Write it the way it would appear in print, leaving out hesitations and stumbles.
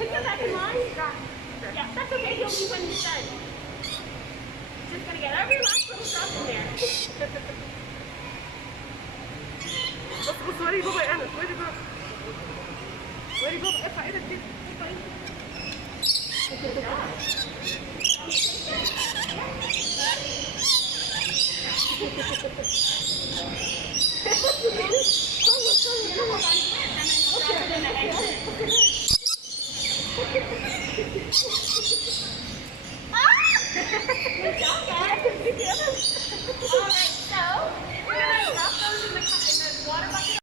Put your back in line. Yeah, that's okay. He'll be when he's done. Just gonna get every last little drop in there. بص وين بابا يا انس، وين بابا؟ وين بابا؟ ارفع ايدك كده، ارفع Good job, guys. All right, so we're gonna drop those in the water bucket.